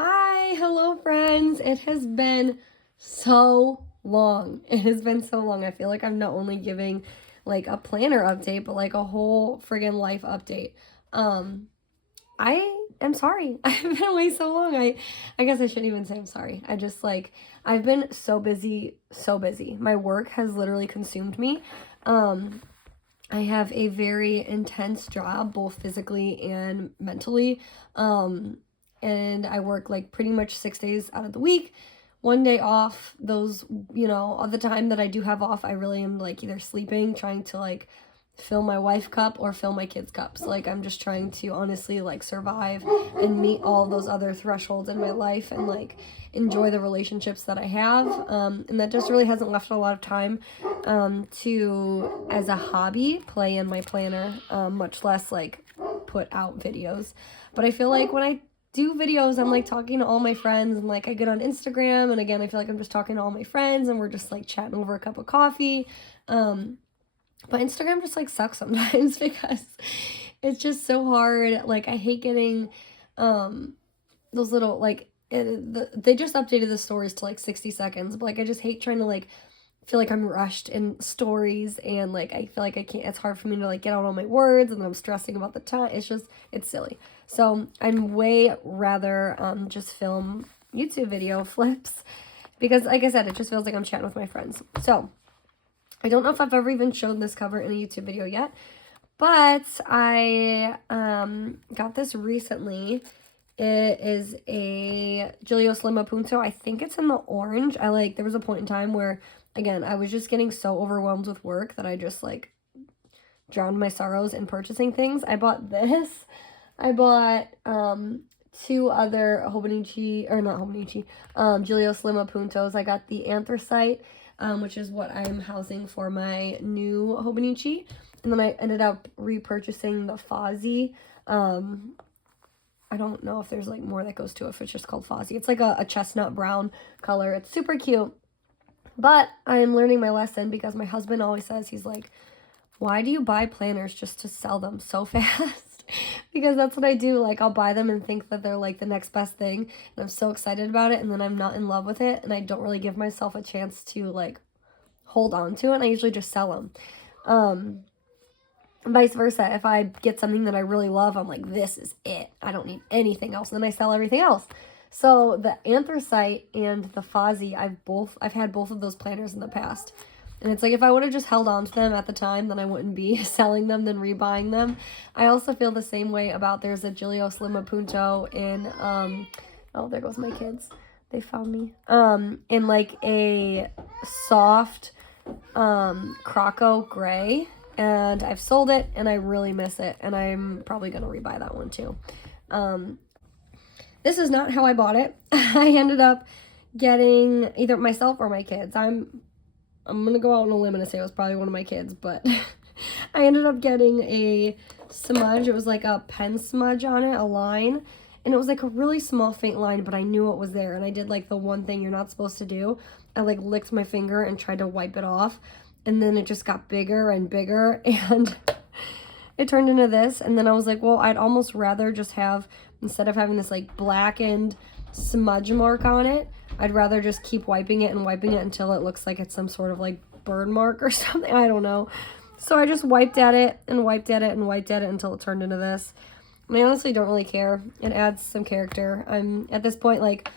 Hi, hello friends. It has been so long. It has been so long. I feel like I'm not only giving like a planner update, but like a whole friggin' life update. I am sorry. I've been away so long. I guess I shouldn't even say I'm sorry. I just like I've been so busy, so busy. My work has literally consumed me. Um I have a very intense job, both physically and mentally. And I work like pretty much 6 days out of the week, 1 day off. Those, all the time that I do have off, I really am like either sleeping, trying to like fill my wife cup or fill my kids cups. Like I'm just trying to honestly like survive and meet all of those other thresholds in my life and like enjoy the relationships that I have. And that just really hasn't left a lot of time to, as a hobby, play in my planner, much less like put out videos. But I feel like when I do videos, I'm like talking to all my friends, and like I get on Instagram, and again I feel like I'm just talking to all my friends and we're just like chatting over a cup of coffee. But Instagram just like sucks sometimes because it's just so hard. Like I hate getting those little like they just updated the stories to like 60 seconds, but like I just hate trying to like feel like I'm rushed in stories, and like I feel like I can't, it's hard for me to like get out all my words, and then I'm stressing about the time. It's silly. So I'd way rather just film YouTube video flips because like I said, it just feels like I'm chatting with my friends. So I don't know if I've ever even shown this cover in a YouTube video yet, but I got this recently. It is a Giulios Lima Punto. I think it's in the orange. There was a point in time where, again, I was just getting so overwhelmed with work that I just like drowned my sorrows in purchasing things. I bought this. I bought two other Hobonichi, or not Hobonichi, Giulios Lima Puntos. I got the Anthracite, which is what I'm housing for my new Hobonichi. And then I ended up repurchasing the Fozzie. I don't know if there's like more that goes to it, if it's just called Fozzie. It's like a chestnut brown color. It's super cute. But I am learning my lesson because my husband always says, he's like, why do you buy planners just to sell them so fast? Because that's what I do. Like I'll buy them and think that they're like the next best thing, and I'm so excited about it, and then I'm not in love with it, and I don't really give myself a chance to like hold on to it, and I usually just sell them. Vice versa, if I get something that I really love, I'm like, this is it. I don't need anything else. And then I sell everything else. So the Anthracite and the Fozzie, I've had both of those planners in the past. And it's like, if I would have just held on to them at the time, then I wouldn't be selling them, then rebuying them. I also feel the same way about, there's a Giulios Lima Punto in, oh, there goes my kids. They found me. In like a soft, Croco gray. And I've sold it, and I really miss it, and I'm probably going to rebuy that one too. This is not how I bought it. I ended up getting either myself or my kids. I'm going to go out on a limb and say it was probably one of my kids, but I ended up getting a smudge. It was like a pen smudge on it, a line, and it was like a really small faint line, but I knew it was there, and I did like the one thing you're not supposed to do. I like licked my finger and tried to wipe it off. And then it just got bigger and bigger, and it turned into this. And then I was like, well, I'd almost rather just have, instead of having this like blackened smudge mark on it, I'd rather just keep wiping it and wiping it until it looks like it's some sort of like burn mark or something. I don't know. So I just wiped at it and wiped at it and wiped at it until it turned into this. And I honestly don't really care. It adds some character. I'm at this point like,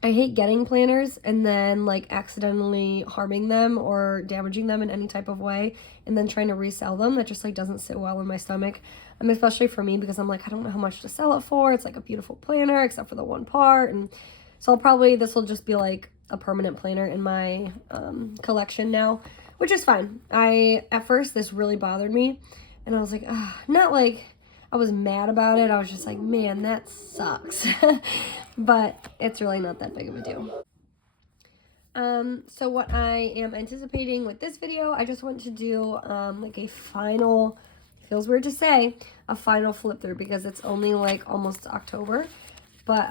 I hate getting planners and then like accidentally harming them or damaging them in any type of way and then trying to resell them. That just like doesn't sit well in my stomach. Especially for me, because I'm like, I don't know how much to sell it for. It's like a beautiful planner except for the one part. And so this will just be like a permanent planner in my collection now, which is fine. At first this really bothered me, and I was like, not like I was mad about it. I was just like, man, that sucks. But it's really not that big of a deal. So what I am anticipating with this video, I just want to do like a final, feels weird to say, a final flip through because it's only like almost October. But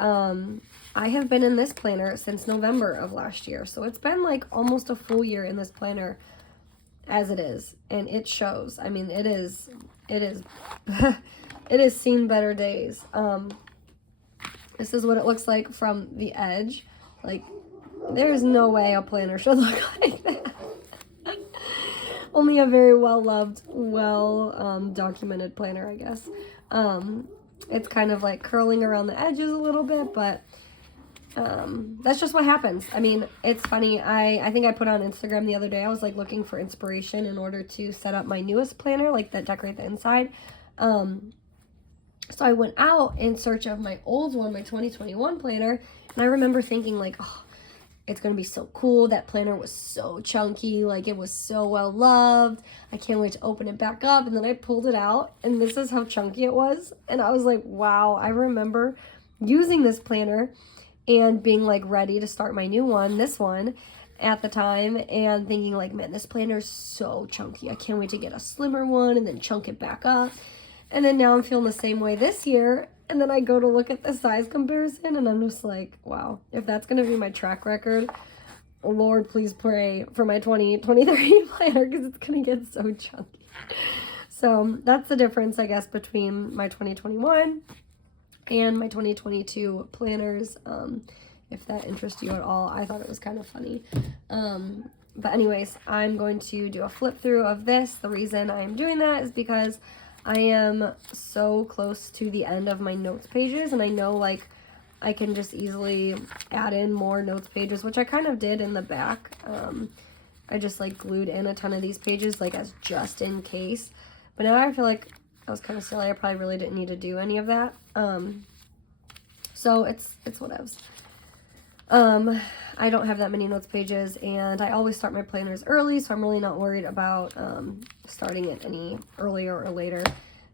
I have been in this planner since November of last year. So it's been like almost a full year in this planner as it is. And it shows. I mean, it is, it has seen better days. This is what it looks like from the edge. Like, there's no way a planner should look like that. Only a very well-loved, documented planner, I guess. It's kind of like curling around the edges a little bit, but that's just what happens. I mean, it's funny. I think I put on Instagram the other day, I was like looking for inspiration in order to set up my newest planner, like that decorate the inside. So I went out in search of my old one, my 2021 planner, and I remember thinking like, oh, it's going to be so cool. That planner was so chunky, like it was so well loved. I can't wait to open it back up. And then I pulled it out, and this is how chunky it was. And I was like, wow, I remember using this planner and being like ready to start my new one, this one, at the time, and thinking like, man, this planner is so chunky. I can't wait to get a slimmer one and then chunk it back up. And then now I'm feeling the same way this year. And then I go to look at the size comparison, and I'm just like, wow, if that's going to be my track record, Lord, please pray for my 2023 planner, because it's going to get so chunky. So that's the difference, I guess, between my 2021 and my 2022 planners. If that interests you at all, I thought it was kind of funny. But anyways, I'm going to do a flip through of this. The reason I'm doing that is because I am so close to the end of my notes pages, and I know like I can just easily add in more notes pages, which I kind of did in the back. I just like glued in a ton of these pages like as just in case, but now I feel like I was kind of silly. I probably really didn't need to do any of that. So it's whatevs. I don't have that many notes pages, and I always start my planners early, so I'm really not worried about starting it any earlier or later.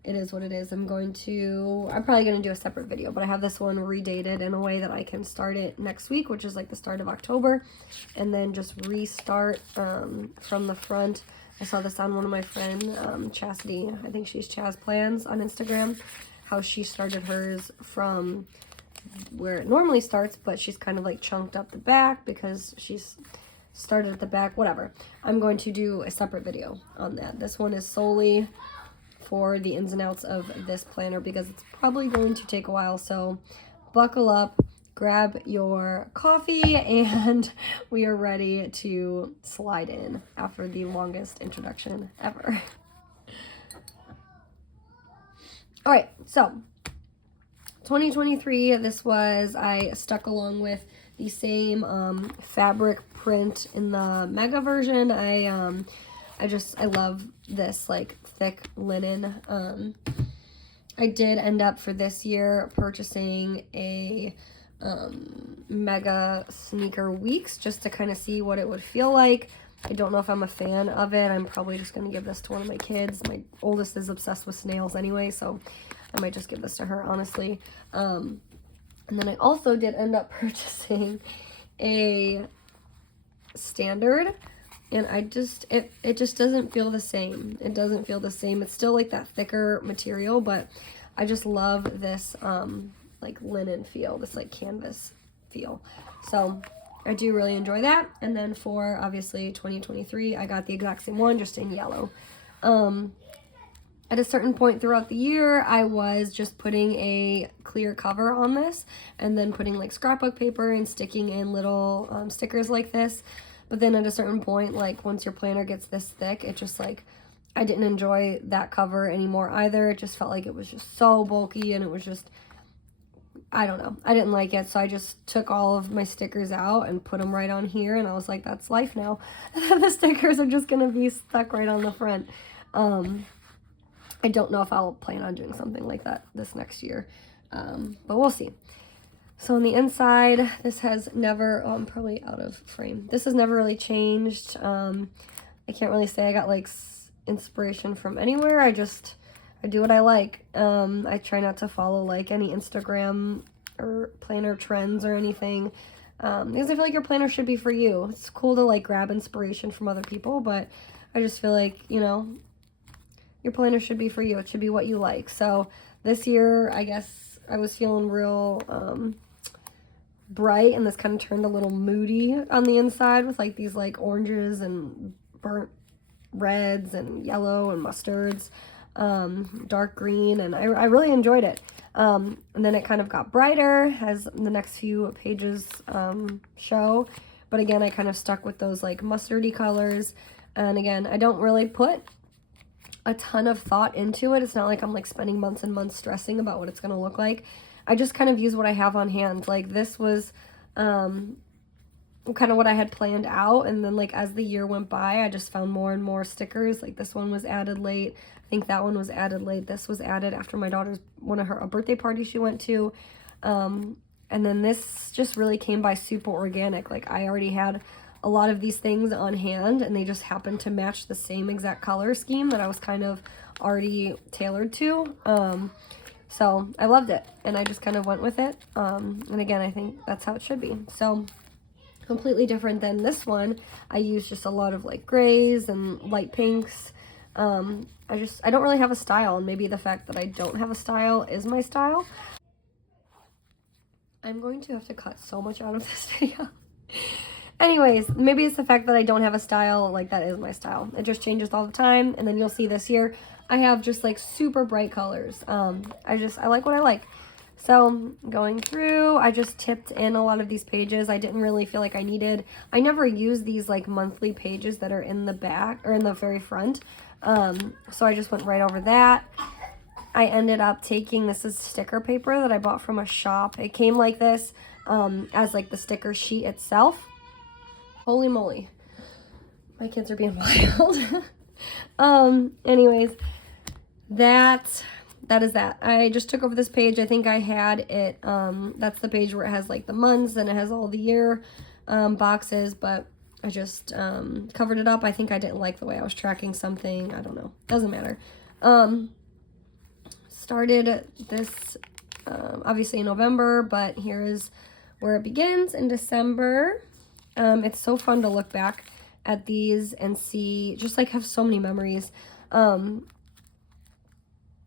It is what it is. I'm probably going to do a separate video, but I have this one redated in a way that I can start it next week, which is like the start of October, and then just restart from the front. I saw this on one of my friend, Chatty, I think she's Chaz Plans on Instagram, how she started hers from where it normally starts, but she's kind of like chunked up the back because she's started at the back, whatever. I'm going to do a separate video on that. This one is solely for the ins and outs of this planner because it's probably going to take a while, so buckle up, grab your coffee, and we are ready to slide in after the longest introduction ever. All right, so 2023, I stuck along with the same fabric print in the mega version. I love this like thick linen. I did end up for this year purchasing a mega sneaker weeks just to kind of see what it would feel like. I don't know if I'm a fan of it. I'm probably just going to give this to one of my kids. My oldest is obsessed with snails anyway, so I might just give this to her, honestly. And then I also did end up purchasing a standard, and it just doesn't feel the same. It doesn't feel the same. It's still like that thicker material, but I just love this like linen feel, this like canvas feel. So I do really enjoy that. And then for obviously 2023, I got the exact same one, just in yellow. At a certain point throughout the year, I was just putting a clear cover on this and then putting like scrapbook paper and sticking in little stickers like this. But then at a certain point, like once your planner gets this thick, it just like, I didn't enjoy that cover anymore either. It just felt like it was just so bulky, and it was just, I don't know. I didn't like it, so I just took all of my stickers out and put them right on here, and I was like, that's life now. The stickers are just going to be stuck right on the front. I don't know if I'll plan on doing something like that this next year, but we'll see. So on the inside, this has never, I'm probably out of frame. This has never really changed. I can't really say I got like inspiration from anywhere. I do what I like. I try not to follow like any Instagram or planner trends or anything, because I feel like your planner should be for you. It's cool to like grab inspiration from other people, but I just feel like, you know, your planner should be for you. It should be what you like. So this year, I guess I was feeling real bright, and this kind of turned a little moody on the inside with like these like oranges and burnt reds and yellow and mustards, dark green, and I really enjoyed it. And then it kind of got brighter as the next few pages show. But again, I kind of stuck with those like mustardy colors. And again, I don't really put a ton of thought into it. It's not like I'm like spending months and months stressing about what it's going to look like. I just kind of use what I have on hand. Like this was kind of what I had planned out, and then like as the year went by, I just found more and more stickers. Like this one was added late. I think that one was added late. This was added after my daughter's a birthday party she went to. And then this just really came by super organic. Like I already had a lot of these things on hand, and they just happened to match the same exact color scheme that I was kind of already tailored to. So I loved it, and I just kind of went with it. And again, I think that's how it should be. So completely different than this one. I use just a lot of like grays and light pinks. I don't really have a style, and maybe the fact that I don't have a style is my style. I'm going to have to cut so much out of this video. Anyways, maybe it's the fact that I don't have a style, like that is my style. It just changes all the time, and then you'll see this year I have just like super bright colors. I like what I like. So going through, I just tipped in a lot of these pages. I didn't really feel like I never use these like monthly pages that are in the back or in the very front. So I just went right over that. I ended up taking, this is sticker paper that I bought from a shop. It came like this as like the sticker sheet itself. Holy moly. My kids are being wild. Anyways, that is that. I just took over this page. I think I had it, that's the page where it has like the months and it has all the year boxes, but I just covered it up. I think I didn't like the way I was tracking something. I don't know. Doesn't matter. Started this obviously in November, but here is where it begins in December. It's so fun to look back at these and see, just like have so many memories.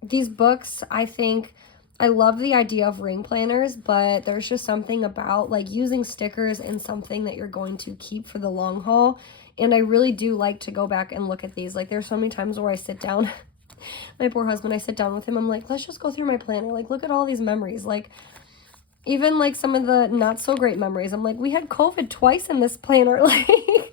These books, I think, I love the idea of ring planners, but there's just something about like using stickers in something that you're going to keep for the long haul. And I really do like to go back and look at these. Like there's so many times where I sit down, my poor husband, I sit down with him, I'm like, let's just go through my planner. Like, look at all these memories. Like, even like some of the not so great memories. I'm like, we had COVID twice in this planner. Like,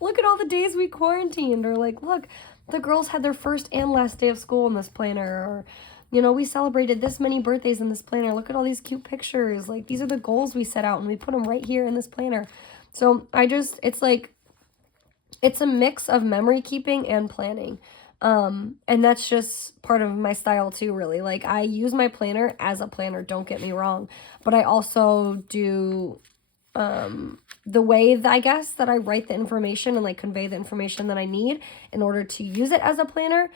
look at all the days we quarantined. Or like, look, the girls had their first and last day of school in this planner. Or, you know, we celebrated this many birthdays in this planner. Look at all these cute pictures. Like, these are the goals we set out, and we put them right here in this planner. So it's like, it's a mix of memory keeping and planning. And that's just part of my style too, really. Like, I use my planner as a planner, don't get me wrong, but I also do, the way that I guess that I write the information and like convey the information that I need in order to use it as a planner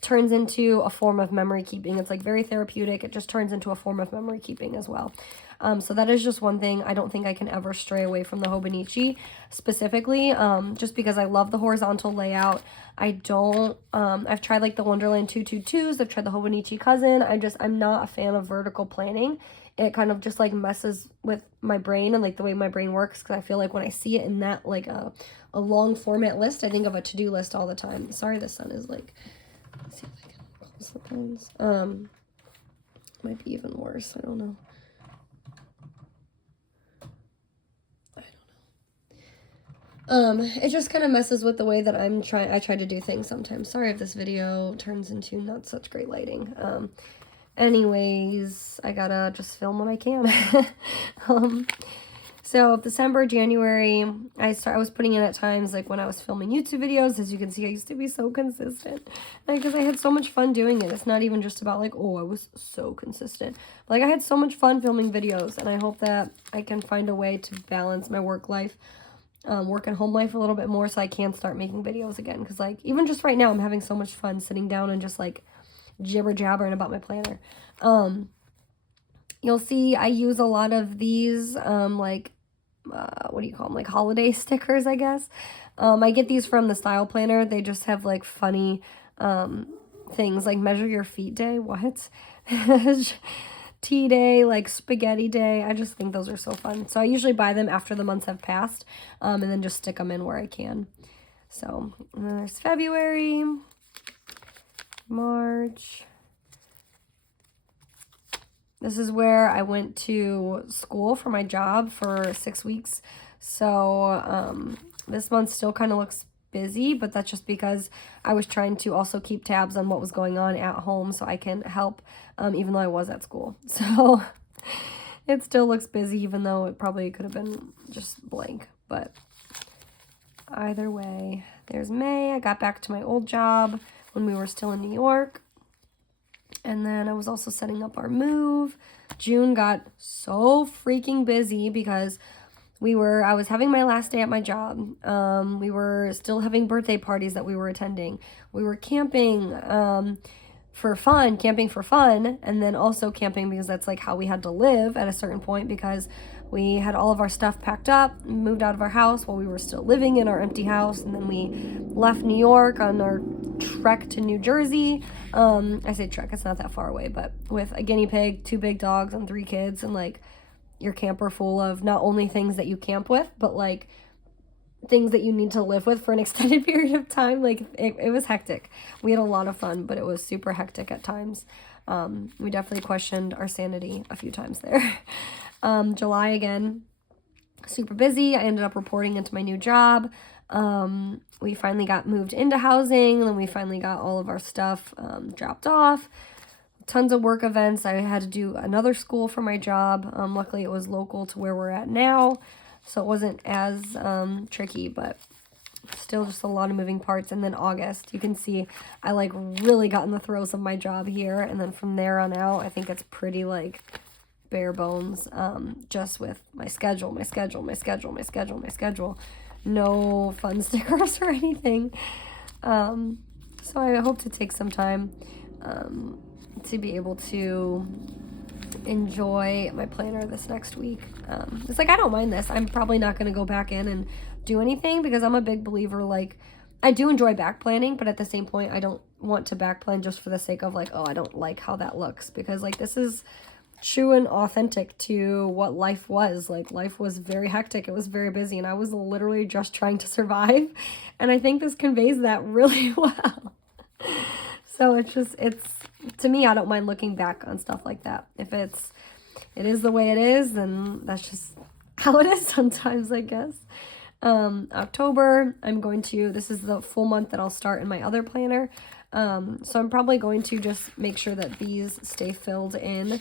turns into a form of memory keeping. It's like very therapeutic. It just turns into a form of memory keeping as well. So that is just one thing. I don't think I can ever stray away from the Hobonichi specifically, just because I love the horizontal layout. I've tried like the Wonderland 222s. I've tried the Hobonichi Cousin. I'm not a fan of vertical planning. It kind of just like messes with my brain and like the way my brain works, because I feel like when I see it in that like a long format list, I think of a to-do list all the time. Sorry, the sun is like, let's see if I can close the blinds. Might be even worse. I don't know. It just kind of messes with the way that I try to do things sometimes. Sorry if this video turns into not such great lighting. Anyways, I gotta just film what I can. So December, January, I was putting in at times, like when I was filming YouTube videos. As you can see, I used to be so consistent, because I had so much fun doing it. It's not even just about like, oh, I was so consistent. Like, I had so much fun filming videos, and I hope that I can find a way to balance my work life, work and home life a little bit more, so I can start making videos again. Because like, even just right now, I'm having so much fun sitting down and just like jibber jabbering about my planner. You'll see I use a lot of these like what do you call them, like holiday stickers, I guess. I get these from the Style Planner. They just have like funny things like Measure Your Feet Day, what? Tea Day, like Spaghetti Day. I just think those are so fun. So I usually buy them after the months have passed, and then just stick them in where I can. So there's February, March, this is where I went to school for my job for 6 weeks. So this month still kind of looks busy, but that's just because I was trying to also keep tabs on what was going on at home so I can help, even though I was at school. So it still looks busy, even though it probably could have been just blank. But either way, there's May. I got back to my old job when we were still in New York. And then I was also setting up our move. June got so freaking busy because I was having my last day at my job. We were still having birthday parties that we were attending. We were camping for fun, and then also camping because that's like how we had to live at a certain point, because we had all of our stuff packed up, moved out of our house while we were still living in our empty house, and then we left New York on our trek to New Jersey. I say trek, it's not that far away, but with a guinea pig, 2 big dogs, and 3 kids, and like your camper full of not only things that you camp with, but like things that you need to live with for an extended period of time. Like it was hectic. We had a lot of fun, but it was super hectic at times. We definitely questioned our sanity a few times there. July again, super busy. I ended up reporting into my new job. We finally got moved into housing, and then we finally got all of our stuff dropped off. Tons of work events. I had to do another school for my job. Luckily, it was local to where we're at now, so it wasn't as tricky, but still just a lot of moving parts. And then August, you can see I like really got in the throes of my job here, and then from there on out, I think it's pretty like bare bones, just with my schedule. No fun stickers or anything. So I hope to take some time to be able to enjoy my planner this next week. It's like, I don't mind this. I'm probably not going to go back in and do anything, because I'm a big believer, like, I do enjoy back planning, but at the same point, I don't want to back plan just for the sake of like, oh, I don't like how that looks, because like this is true and authentic to what life was. Like, life was very hectic. It was very busy, and I was literally just trying to survive. And I think this conveys that really well. So it's to me, I don't mind looking back on stuff like that. If it is the way it is, then that's just how it is sometimes, I guess. October, this is the full month that I'll start in my other planner. So I'm probably going to just make sure that these stay filled in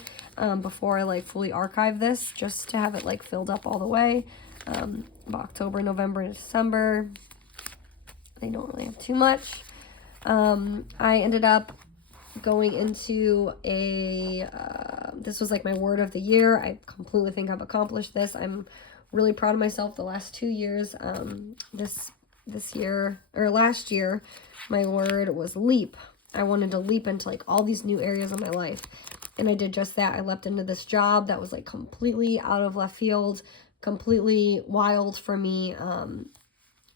before I like fully archive this, just to have it like filled up all the way. October, November, and December, they don't really have too much. I ended up going into this was like my word of the year. I completely think I've accomplished this. I'm really proud of myself the last 2 years. This year, or last year, my word was leap. I wanted to leap into like all these new areas of my life, and I did just that. I leapt into this job that was like completely out of left field, completely wild for me.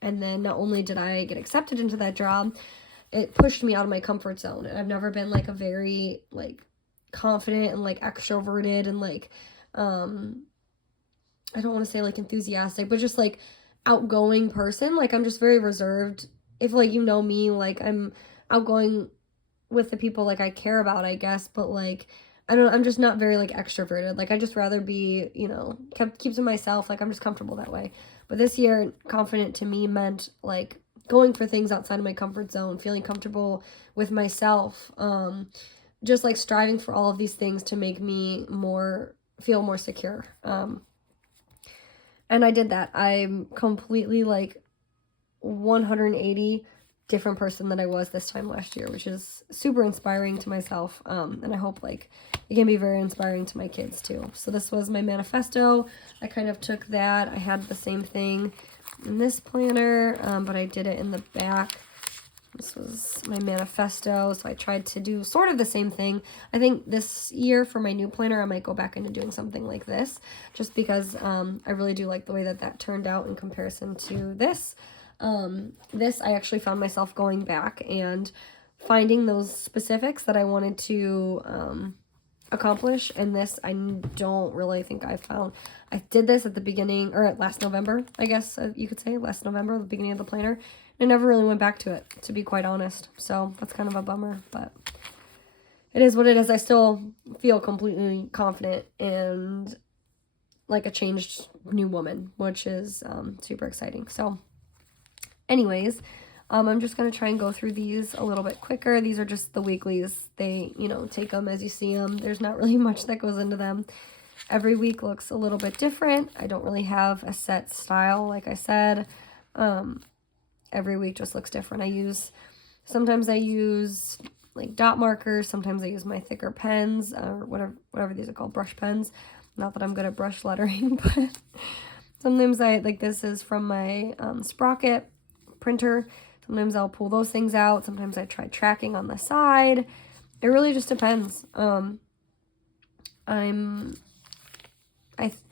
And then not only did I get accepted into that job, it pushed me out of my comfort zone. And I've never been like a very like confident and like extroverted and like I don't want to say like enthusiastic, but just like outgoing person. Like, I'm just very reserved. If like, you know me, like I'm outgoing with the people like I care about, I guess, but like I'm just not very like extroverted. Like, I just rather be, keep to myself. Like, I'm just comfortable that way. But this year, confident to me meant like going for things outside of my comfort zone, feeling comfortable with myself, just like striving for all of these things to make me feel more secure. And I did that. I'm completely like 180 different person than I was this time last year, which is super inspiring to myself. And I hope like it can be very inspiring to my kids too. So this was my manifesto. I kind of took that. I had the same thing in this planner, but I did it in the back. This was my manifesto, so I tried to do sort of the same thing. I think this year for my new planner, I might go back into doing something like this, just because I really do like the way that turned out in comparison to this. This, I actually found myself going back and finding those specifics that I wanted to accomplish, and this I don't really think I found. I did this at the beginning, or last November, I guess you could say, last November, the beginning of the planner. I never really went back to it, to be quite honest. So that's kind of a bummer, but it is what it is. I still feel completely confident and like a changed new woman, which is super exciting. So anyways, I'm just going to try and go through these a little bit quicker. These are just the weeklies. They, you know, take them as you see them. There's not really much that goes into them. Every week looks a little bit different. I don't really have a set style, like I said. Every week just looks different. Sometimes I use like dot markers. Sometimes I use my thicker pens or whatever these are called, brush pens. Not that I'm good at brush lettering, but sometimes this is from my Sprocket printer. Sometimes I'll pull those things out. Sometimes I try tracking on the side. It really just depends. I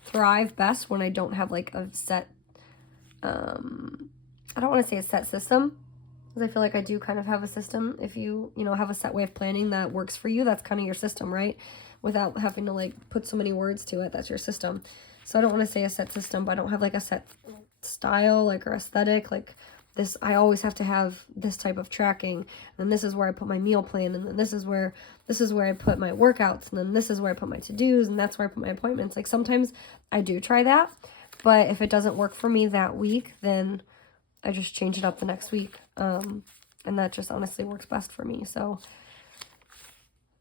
thrive best when I don't have like a set, I don't want to say a set system, because I feel like I do kind of have a system. If you know, have a set way of planning that works for you, that's kind of your system, right? Without having to like put so many words to it, that's your system. So I don't want to say a set system, but I don't have like a set style, like, or aesthetic, like this. I always have to have this type of tracking, and this is where I put my meal plan, and then this is where I put my workouts, and then this is where I put my to-dos, and that's where I put my appointments. Like sometimes I do try that, but if it doesn't work for me that week, then I just change it up the next week. And that just honestly works best for me. So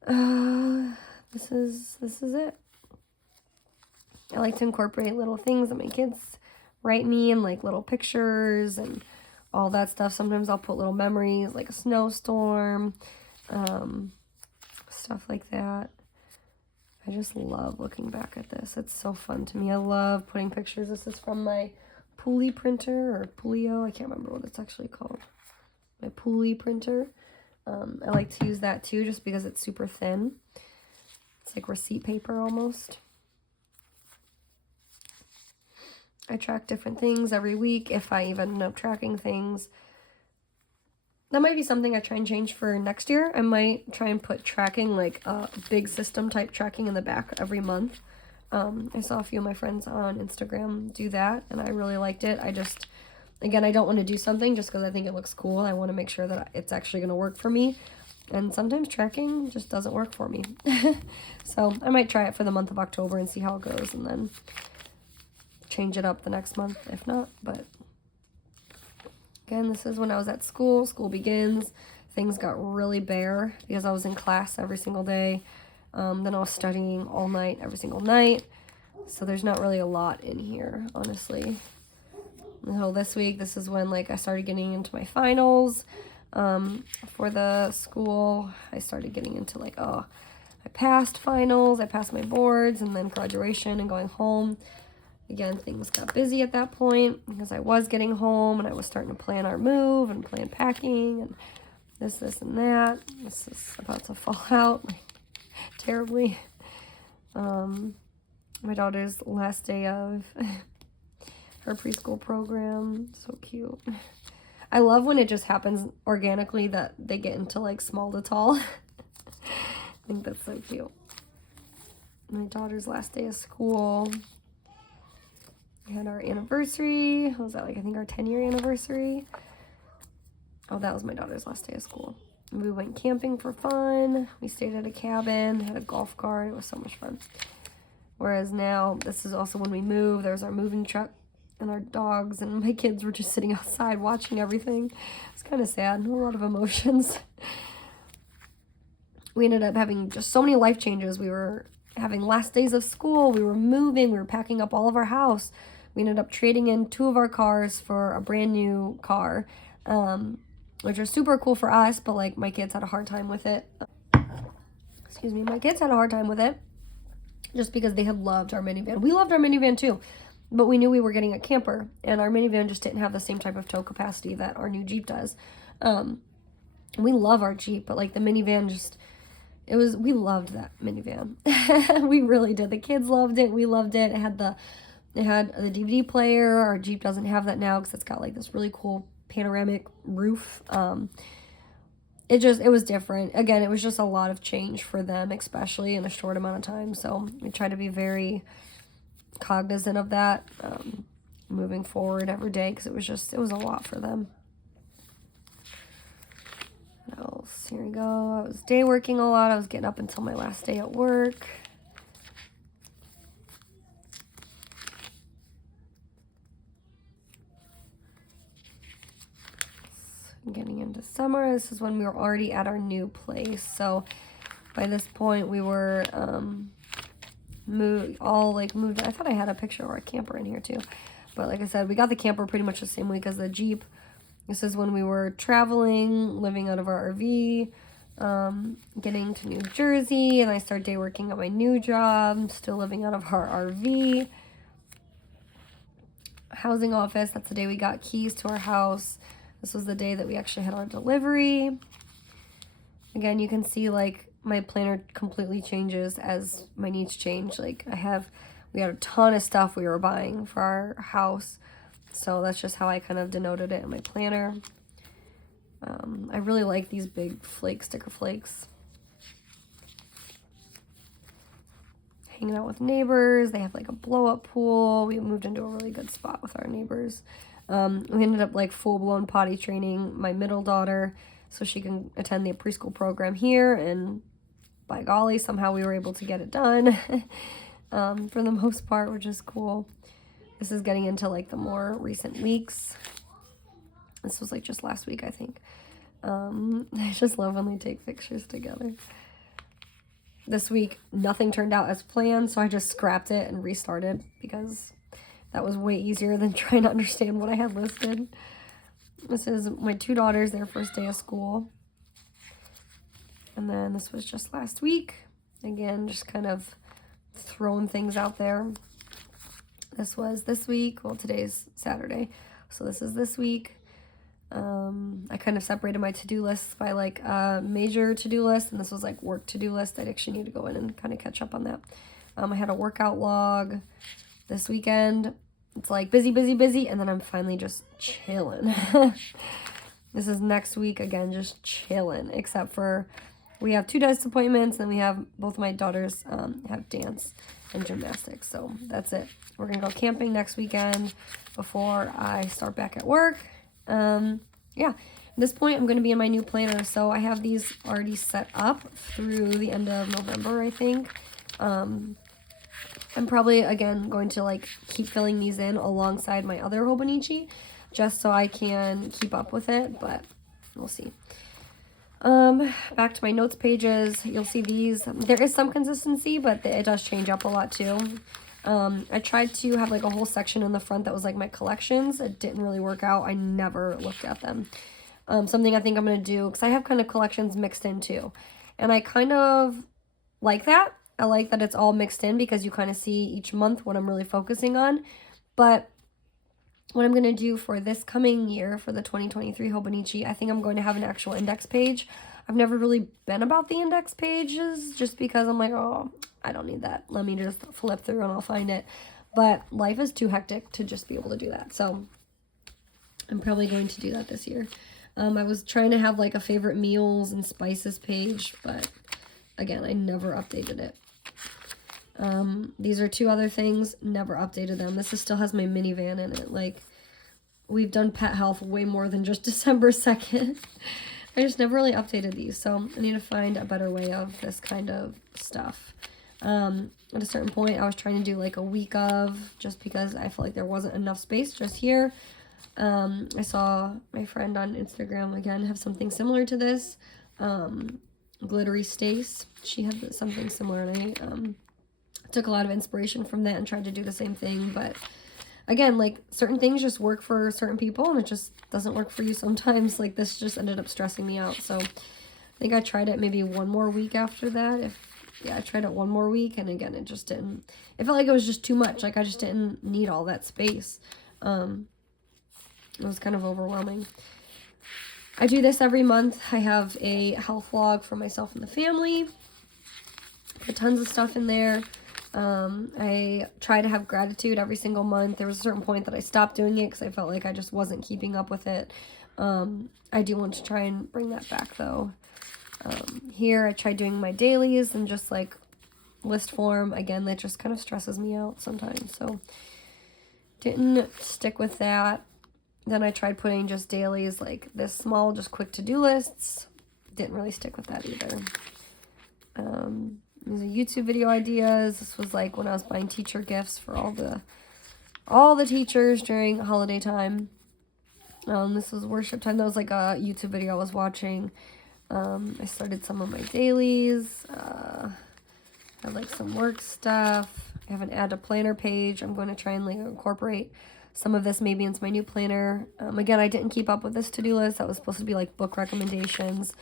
this is it. I like to incorporate little things that my kids write me, and like little pictures and all that stuff. Sometimes I'll put little memories, like a snowstorm, stuff like that. I just love looking back at this. It's so fun to me. I love putting pictures. This is from my Pulley printer, or Pulio. I can't remember what it's actually called. My Pulley printer. I like to use that too, just because it's super thin. It's like receipt paper almost. I track different things every week, if I even end up tracking things. That might be something I try and change for next year. I might try and put tracking, like a big system type tracking in the back every month. I saw a few of my friends on Instagram do that, and I really liked it. Again, I don't want to do something just because I think it looks cool. I want to make sure that it's actually going to work for me. And sometimes tracking just doesn't work for me. So I might try it for the month of October and see how it goes, and then change it up the next month if not. But again, this is when I was at school. School begins. Things got really bare because I was in class every single day. Then I was studying all night, every single night. So there's not really a lot in here, honestly. Until this week, this is when like I started getting into my finals for the school. I started getting into like, I passed finals, I passed my boards, and then graduation and going home. Again, things got busy at that point because I was getting home and I was starting to plan our move and plan packing and this and that. This is about to fall out like, terribly. My daughter's last day of her preschool program. So cute. I love when it just happens organically that they get into like small to tall. I think that's so cute. My daughter's last day of school. We had our anniversary. What was that, like, I think our 10-year anniversary. Oh, that was my daughter's last day of school. And we went camping for fun. We stayed at a cabin, had a golf cart. It was so much fun. Whereas now, this is also when we moved. There's our moving truck and our dogs, and my kids were just sitting outside watching everything. It's kind of sad. A lot of emotions. We ended up having just so many life changes. We were having last days of school. We were moving. We were packing up all of our house. We ended up trading in 2 of our cars for a brand new car, which was super cool for us, but like my kids had a hard time with it. Excuse me. My kids had a hard time with it just because they had loved our minivan. We loved our minivan too, but we knew we were getting a camper, and our minivan just didn't have the same type of tow capacity that our new Jeep does. We love our Jeep, but like the minivan just, we loved that minivan. We really did. The kids loved it. We loved it. It had the DVD player. Our Jeep doesn't have that now because it's got like this really cool panoramic roof. It was different. Again, it was just a lot of change for them, especially in a short amount of time. So we try to be very cognizant of that moving forward every day, because it was a lot for them. What else? Here we go. I was day working a lot. I was getting up until my last day at work. Getting into summer. This is when we were already at our new place. So by this point we were moved. I thought I had a picture of our camper in here too. But like I said, we got the camper pretty much the same week as the Jeep. This is when we were traveling, living out of our RV, getting to New Jersey, and I started day working at my new job, still living out of our RV. Housing office, that's the day we got keys to our house. This was the day that we actually had our delivery. Again, you can see like my planner completely changes as my needs change. Like we had a ton of stuff we were buying for our house. So that's just how I kind of denoted it in my planner. I really like these big sticker flakes. Hanging out with neighbors. They have like a blow-up pool. We moved into a really good spot with our neighbors. We ended up like full-blown potty training my middle daughter so she can attend the preschool program here, and by golly, somehow we were able to get it done for the most part, which is cool. This is getting into like the more recent weeks. This was like just last week, I think. I just love when they take pictures together. This week, nothing turned out as planned, so I just scrapped it and restarted because that was way easier than trying to understand what I had listed. This is my two daughters, their first day of school. And then this was just last week. Again, just kind of throwing things out there. This was this week. Well, today's Saturday, so this is this week. I kind of separated my to-do lists by like major to-do list, and this was like work to-do list. I'd actually need to go in and kind of catch up on that. I had a workout log this weekend. It's like busy, busy, busy, and then I'm finally just chilling. This is next week, again, just chilling, except for we have 2 dentist appointments, and we have both my daughters have dance and gymnastics, so that's it. We're gonna go camping next weekend before I start back at work. Yeah, at this point I'm going to be in my new planner, so I have these already set up through the end of November, I think. I'm probably, again, going to like keep filling these in alongside my other Hobonichi, just so I can keep up with it, but we'll see. Back to my notes pages, you'll see these. There is some consistency, but it does change up a lot too. I tried to have like a whole section in the front that was like my collections. It didn't really work out. I never looked at them. Something I think I'm going to do, because I have kind of collections mixed in too. And I kind of like that. I like that it's all mixed in because you kind of see each month what I'm really focusing on. But what I'm going to do for this coming year, for the 2023 Hobonichi, I think I'm going to have an actual index page. I've never really been about the index pages just because I'm like, oh, I don't need that. Let me just flip through and I'll find it. But life is too hectic to just be able to do that. So I'm probably going to do that this year. I was trying to have like a favorite meals and spices page, but again, I never updated it. These are 2 other things, never updated them. This still has my minivan in it. Like, we've done pet health way more than just December 2nd. I just never really updated these, so I need to find a better way of this kind of stuff. At a certain point, I was trying to do like a week of, just because I felt like there wasn't enough space just here. I saw my friend on Instagram, again, have something similar to this. Glittery Stace, she had something similar, and I took a lot of inspiration from that and tried to do the same thing. But again, like, certain things just work for certain people, and it just doesn't work for you sometimes. Like, this just ended up stressing me out. So I think I tried it maybe one more week after that. I tried it one more week, and again, it just didn't, it felt like it was just too much. Like, I just didn't need all that space. It was kind of overwhelming. I do this every month. I have a health log for myself and the family. Put tons of stuff in there. I try to have gratitude every single month. There was a certain point that I stopped doing it because I felt like I just wasn't keeping up with it. I do want to try and bring that back though. Here I tried doing my dailies and just like list form. Again, that just kind of stresses me out sometimes, so didn't stick with that. Then I tried putting just dailies like this small, just quick to-do lists. didn't really stick with that either. These are YouTube video ideas. This was like when I was buying teacher gifts for all the teachers during holiday time. This was worship time. That was like a YouTube video I was watching. I started some of my dailies. I have like some work stuff. I have an add to planner page. I'm going to try and like incorporate some of this maybe into my new planner. Again, I didn't keep up with this to-do list. That was supposed to be like book recommendations.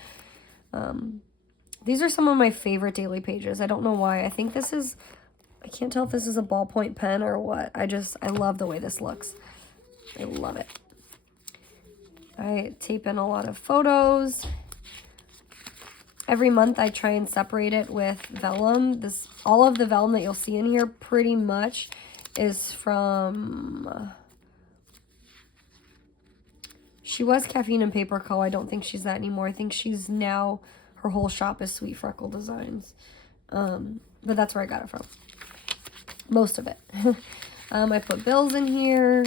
These are some of my favorite daily pages. I don't know why. I think this is, I can't tell if this is a ballpoint pen or what. I love the way this looks. I love it. I tape in a lot of photos. Every month I try and separate it with vellum. All of the vellum that you'll see in here pretty much is from, she was Caffeine and Paper Co. I don't think she's that anymore. I think she's now, her whole shop is Sweet Freckle Designs. But that's where I got it from. Most of it. I put bills in here,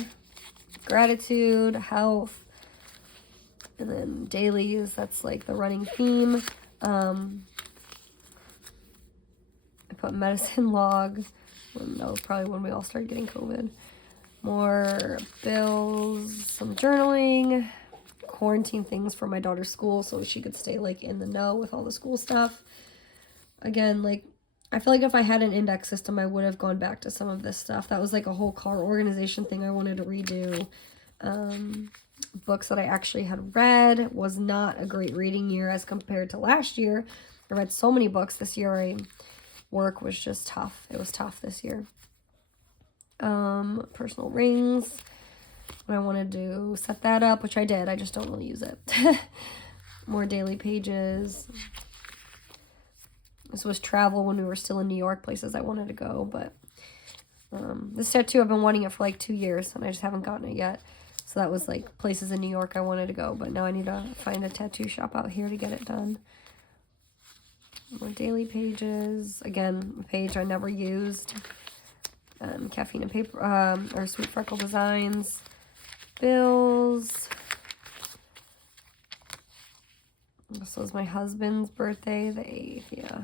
gratitude, health, and then dailies. That's like the running theme. I put medicine log. That was probably when we all started getting COVID. More bills, some journaling, quarantine things for my daughter's school so she could stay like in the know with all the school stuff. Again, like I feel like if I had an index system, I would have gone back to some of this stuff. That was like a whole car organization thing I wanted to redo. Books that I actually had read. Was not a great reading year as compared to last year. I read so many books this year. Work was just tough. It was tough this year. Personal rings. When I wanted to set that up, which I did. I just don't really use it. More daily pages. This was travel when we were still in New York, places I wanted to go. But this tattoo, I've been wanting it for like 2 years, and I just haven't gotten it yet. So that was like places in New York I wanted to go, but now I need to find a tattoo shop out here to get it done. More daily pages. Again, a page I never used. Caffeine and Paper, or Sweet Freckle Designs. Bills. This was my husband's birthday, the 8th, yeah.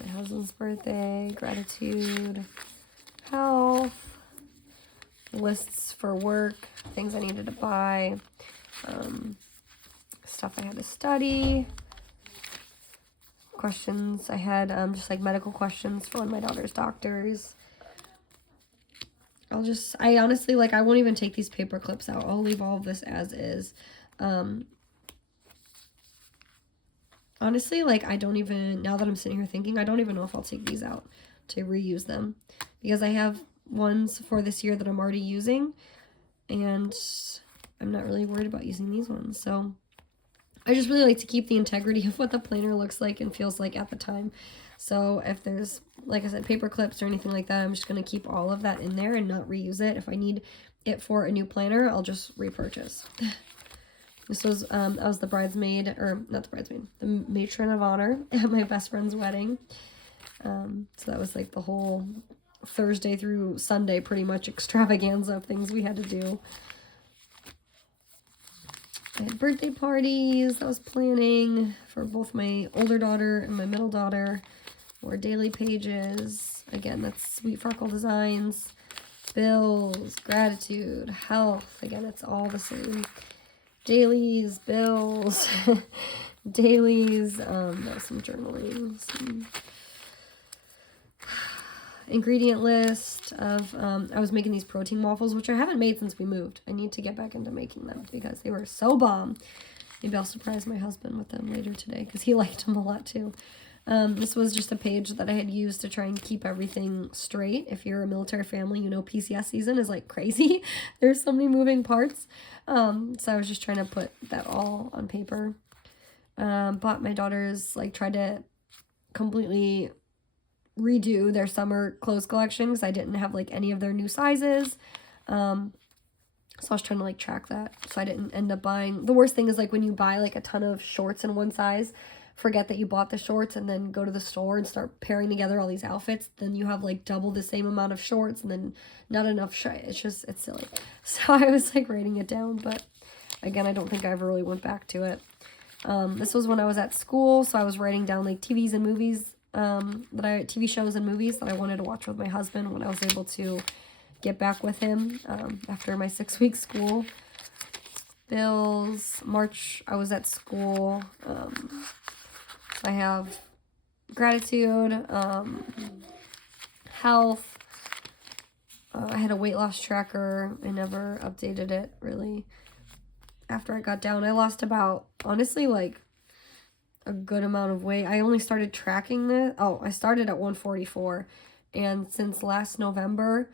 My husband's birthday, gratitude, health. Lists for work, things I needed to buy, stuff I had to study, questions I had, just like medical questions for my daughter's doctors. I honestly, like, I won't even take these paper clips out. I'll leave all of this as is. Honestly, like, I don't even, now that I'm sitting here thinking, I don't even know if I'll take these out to reuse them, because I have ones for this year that I'm already using, and I'm not really worried about using these ones. So I just really like to keep the integrity of what the planner looks like and feels like at the time. So if there's, like I said, paper clips or anything like that, I'm just going to keep all of that in there and not reuse it. If I need it for a new planner, I'll just repurchase. This was, I was the bridesmaid, or not the bridesmaid, the matron of honor at my best friend's wedding. So that was like the whole Thursday through Sunday pretty much extravaganza of things we had to do. I had birthday parties I was planning for both my older daughter and my middle daughter. More daily pages. Again, that's Sweet Freckle Designs. Bills, gratitude, health. Again, it's all the same. Dailies, bills, dailies, some journaling, some ingredient list of, I was making these protein waffles, which I haven't made since we moved. I need to get back into making them because they were so bomb. Maybe I'll surprise my husband with them later today because he liked them a lot too. This was just a page that I had used to try and keep everything straight. If you're a military family, you know PCS season is like crazy. There's so many moving parts. So I was just trying to put that all on paper. Bought my daughters, like, tried to completely redo their summer clothes collection because I didn't have like any of their new sizes. So I was trying to like track that so I didn't end up buying. The worst thing is like when you buy like a ton of shorts in one size, forget that you bought the shorts, and then go to the store and start pairing together all these outfits, then you have like double the same amount of shorts and then not enough it's silly. So I was like writing it down, but again, I don't think I ever really went back to it. This was when I was at school, so I was writing down like TV shows and movies that I wanted to watch with my husband when I was able to get back with him after my 6-week school. Bills. March, I was at school. So I have gratitude, health. I had a weight loss tracker. I never updated it really. After I got down, I lost about, honestly, like a good amount of weight. I only started tracking this. Oh, I started at 144. And since last November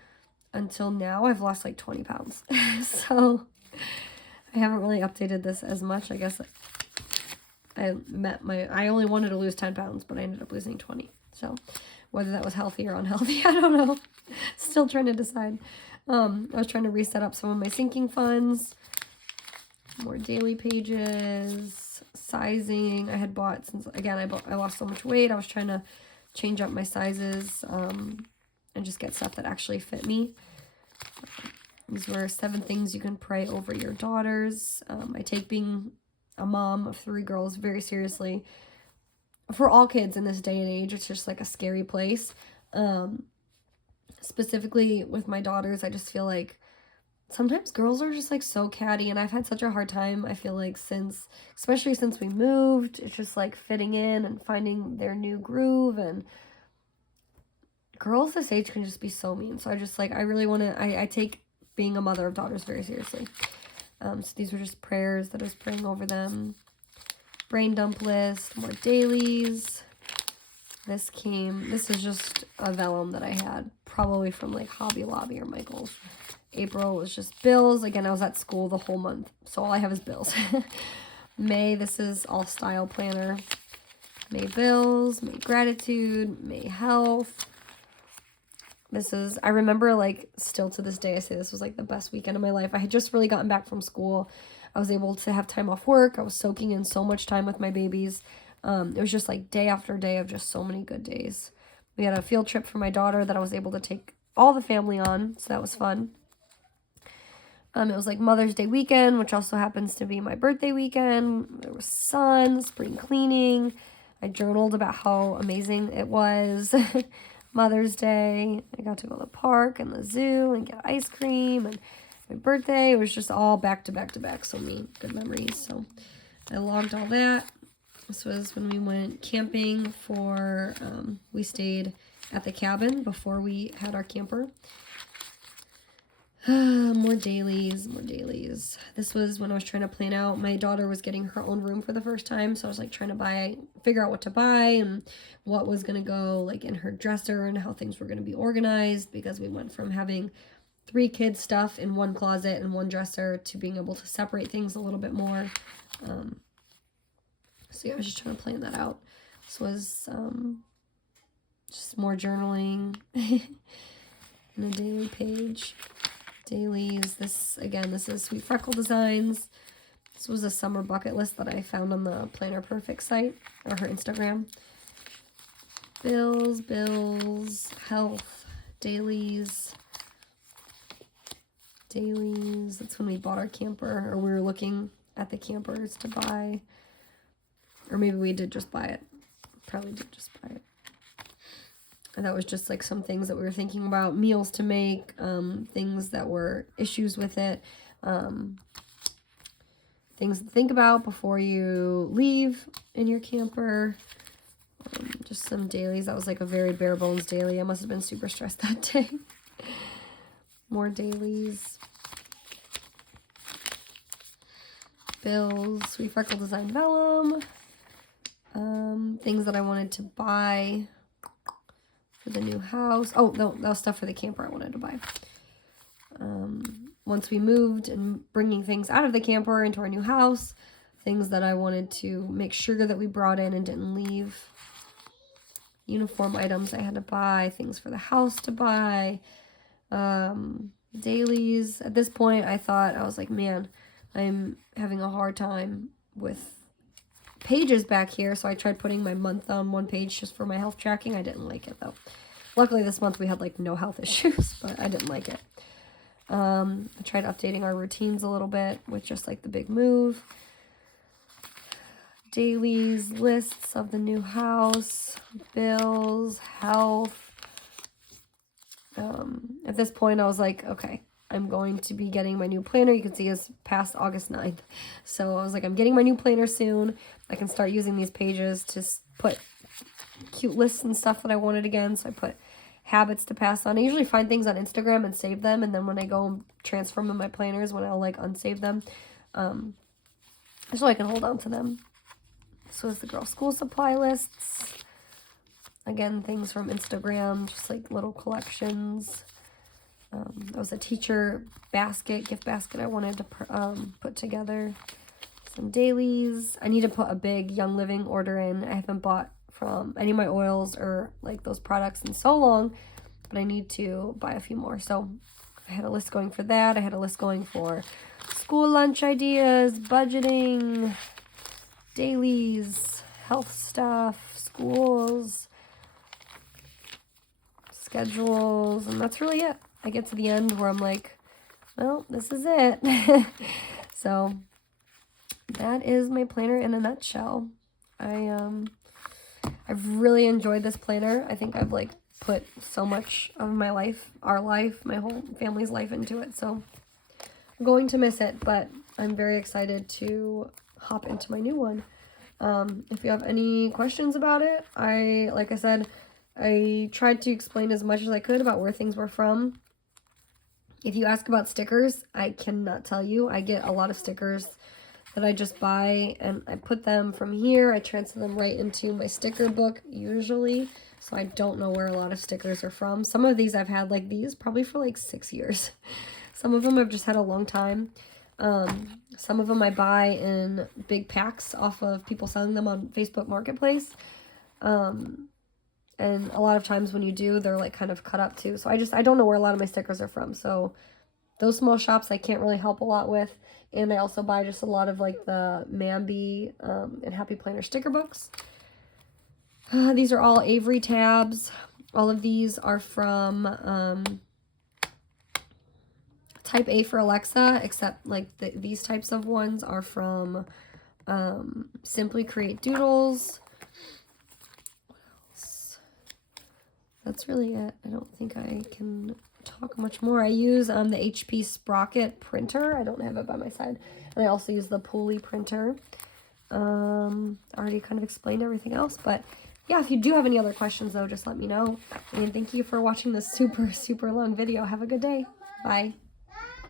until now, I've lost like 20 pounds. So I haven't really updated this as much. I guess I only wanted to lose 10 pounds, but I ended up losing 20. So whether that was healthy or unhealthy, I don't know. Still trying to decide. I was trying to reset up some of my sinking funds. More daily pages, sizing. I had bought, since again I lost so much weight, I was trying to change up my sizes and just get stuff that actually fit me. These were 7 things you can pray over your daughters. I take being a mom of 3 girls very seriously. For all kids in this day and age, it's just like a scary place. Specifically with my daughters, I just feel like sometimes girls are just like so catty, and I've had such a hard time, I feel like, especially since we moved. It's just like fitting in and finding their new groove, and girls this age can just be so mean. So I just like, I really want to, I take being a mother of daughters very seriously. So these were just prayers that I was praying over them. Brain dump list, more dailies. This is just a vellum that I had, probably from like Hobby Lobby or Michael's. April was just bills. Again, I was at school the whole month, so all I have is bills. May, this is all style planner. May bills, May gratitude, May health. I remember like still to this day, I say this was like the best weekend of my life. I had just really gotten back from school. I was able to have time off work. I was soaking in so much time with my babies. It was just like day after day of just so many good days. We had a field trip for my daughter that I was able to take all the family on, so that was fun. It was like Mother's Day weekend, which also happens to be my birthday weekend. There was sun, spring cleaning. I journaled about how amazing it was. Mother's Day. I got to go to the park and the zoo and get ice cream. And my birthday, it was just all back to back to back. So many good memories. So I logged all that. This was when we went camping we stayed at the cabin before we had our camper. More dailies. This was when I was trying to plan out. My daughter was getting her own room for the first time, so I was like trying to figure out what to buy and what was going to go like in her dresser and how things were going to be organized, because we went from having 3 kids' stuff in one closet and one dresser to being able to separate things a little bit more. So yeah, I was just trying to plan that out. This was just more journaling in a daily page. Dailies. This is Sweet Freckle Designs. This was a summer bucket list that I found on the Planner Perfect site, or her Instagram. Bills, health, dailies. That's when we bought our camper, or we were looking at the campers to buy. Or maybe we did just buy it. Probably did just buy it. And that was just like some things that we were thinking about, meals to make, things that were issues with it, things to think about before you leave in your camper. Just some dailies. That was like a very bare bones daily. I must have been super stressed that day. More dailies. Bills, Sweet Freckle Design vellum. Things that I wanted to buy for the new house. Oh, no, that was stuff for the camper I wanted to buy. Once we moved and bringing things out of the camper into our new house, things that I wanted to make sure that we brought in and didn't leave. Uniform items I had to buy, things for the house to buy, dailies. At this point, I was like, man, I'm having a hard time with pages back here, so I tried putting my month on one page just for my health tracking. I didn't like it though. Luckily this month we had like no health issues, but I didn't like it. I tried updating our routines a little bit with just like the big move. dailies, lists of the new house, bills, health. At this point, I was like, okay, I'm going to be getting my new planner. You can see it's past August 9th. So I was like, I'm getting my new planner soon. I can start using these pages to put cute lists and stuff that I wanted again. So I put habits to pass on. I usually find things on Instagram and save them. And then when I go and transfer them in my planners, when I'll like unsave them, so I can hold on to them. So is the girl school supply lists. Again, things from Instagram, just like little collections. That was a teacher basket, gift basket I wanted to put together. Some dailies. I need to put a big Young Living order in. I haven't bought from any of my oils or like those products in so long, but I need to buy a few more. So I had a list going for that. I had a list going for school lunch ideas, budgeting, dailies, health stuff, schools, schedules, and that's really it. I get to the end where I'm like, well, this is it. So that is my planner in a nutshell. I've really enjoyed this planner. I think I've like put so much of my life, our life, my whole family's life into it. So I'm going to miss it, but I'm very excited to hop into my new one. If you have any questions about it, like I said, I tried to explain as much as I could about where things were from. If you ask about stickers, I cannot tell you. I get a lot of stickers that I just buy, and I put them from here. I transfer them right into my sticker book, usually. So I don't know where a lot of stickers are from. Some of these I've had like these probably for like 6 years. Some of them I've just had a long time. Some of them I buy in big packs off of people selling them on Facebook Marketplace. And a lot of times when you do, they're like kind of cut up too. So I don't know where a lot of my stickers are from. So those small shops I can't really help a lot with. And I also buy just a lot of like the Mambi and Happy Planner sticker books. These are all Avery tabs. All of these are from Type A for Alexa, except like these types of ones are from Simply Create Doodles. That's really it. I don't think I can talk much more. I use the HP Sprocket printer. I don't have it by my side. And I also use the Pulley printer. I already kind of explained everything else. But yeah, if you do have any other questions, though, just let me know. And thank you for watching this super, super long video. Have a good day. Bye.